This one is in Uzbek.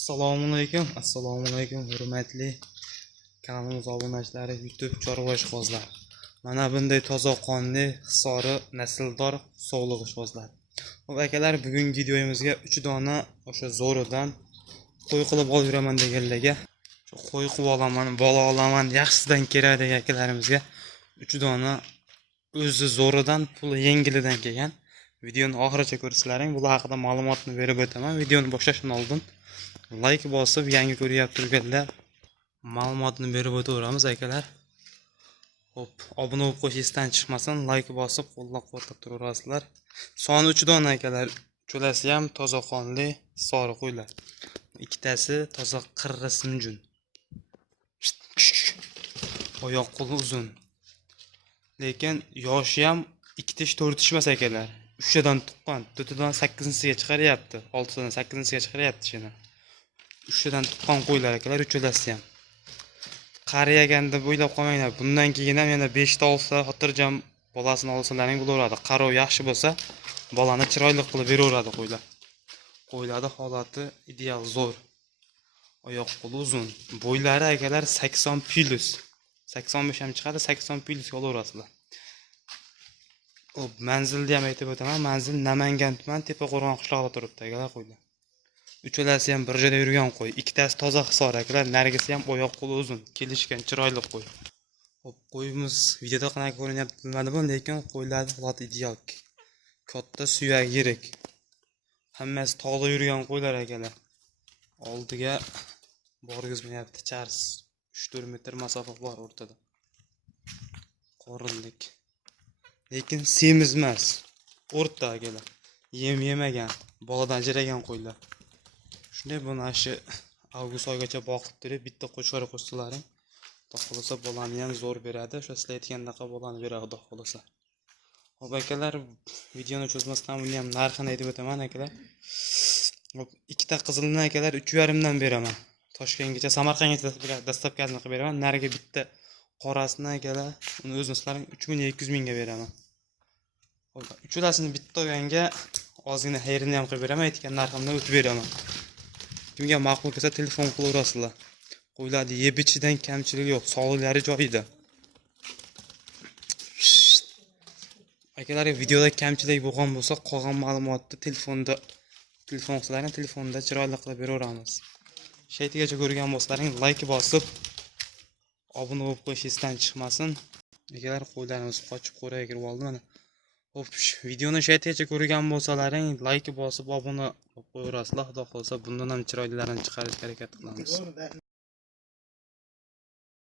Assalomu alaykum, hurmatli kanalimiz obunachilari, YouTube chorva ishqibozlar. Mana bunday toza qonli, hisori, nasldor sog'liq ishqibozlar. Xo'p akalar, bugungi videomizga 3 dona o'sha zo'ridan qo'y qilib olib yuraman deganlarga, shu qo'y qilib olaman, bola olaman, yaxshisidan kerak degan akalarimizga 3 dona o'zi zo'ridan, puli yengilidan kelgan. Videoni oxirigacha ko'rsalaring, bular haqida ma'lumotni berib o'taman. Videoni boshlashdan oldin like bosib, yangi ko'ryapti turganlar ma'lumotni berib o'taveramiz akalar. Xo'p, obuna bo'lib qo'yishingizdan chiqmasin, like bosib, qo'llab-quvvatlab turaverasizlar. Soni 3 dona akalar. Cho'lasi ham toza qonli, sori qo'ylar. Ikkitasi toza qirg'iz simjun. Oyoq qo'li uzun. Lekin yoshi ham 2 tish 4 tish emas akalar. 3 tadan tuqqan, 4 tadan 8-siga chiqaryapti, 6 tadan 8-siga chiqaryapti shuni. 3 tadan tuqqan qo'ylar akalar, uchalasi ham. Qariyagan deb o'ylab qolmanglar. Bundan keyin ham yana 5 ta olsa, xotirjam bolasini olsalaring bo'laveradi. Qarov yaxshi bo'lsa, bolani chiroyli qilib beraveradi qo'ylar. Qo'ylarning holati ideal, zo'r. Oyoq qo'li uzun. Bo'ylari akalar 80 plus. 85 ham chiqadi, 80 plus olaverasizlar. Hop, manzilni ham aytib o'taman. Manzil Namangan tuman Tepaqo'rg'on qishlog'ida turibdi akalar qo'ylar. Uchalasi ham bir joyda yurgan qo'y. Ikkitasi toza hisor akalar, nargisi ham oyoq qo'li uzun, kelishgan chiroyli qo'y. Hop, qo'yimiz videoda qanaqa ko'rinyapti bilmadim, lekin qo'ylarning holati ideal. Katta suyak yirik. Hammasi tog'da yurgan qo'ylar akalar. Oldiga borgizmayapti, chars 3-4 metr masofa bor o'rtada. Qorinlik. Lekin semiz emas. O'rta akalar. Yem yemagan, boladan ajragan qo'ylar. Shunday buni shu avgust oyigacha boqib turib, bitta qo'chqor qo'shsalaring, xudo xolasa bolani ham zo'r beradi. O'sha sizlar aytgandaqa bolani beradi, xudo xolasa. Xo'p akalar, videoni cho'zmasdan buni ham narxini aytib o'taman akalar. Xo'p, ikkita qizilni akalar 3,5 dan beraman. Toshkentgacha, Samarqandgacha dastavkasini qilib beraman. Nariga bitta qorasini akalar, uni o'zini sizlaring 3,200 mingga beraman. Xo'p, uchalasini bitta olganga ozgina xayrini ham qilib beraman, aytgan narximdan o'tib beraman. Kimga ma'qul kelsa telefon qilaverasizlar. Qo'ylarni yeb-ichidan kamchilik yo'q, sog'liqlari joyida. Akalar, videoda kamchilik bo'lgan bo'lsa, qolgan ma'lumotni telefon qilsalaring, telefonda chiroyli qilib beraveramiz. Shaytigacha ko'rgan bo'lsalaring, like bosib, obuna bo'lib qo'yishingizdan chiqmasin. Akalar, qo'ylarimiz qochib qo'raga kirib oldi mana. Xo'p, videoni shaytigacha ko'rgan bo'lsalaring, like bosib, obuna bo'lib qo'yaverasizlar. Xudo xolasa bundan ham chiroylilarini chiqarishga harakat qilamiz.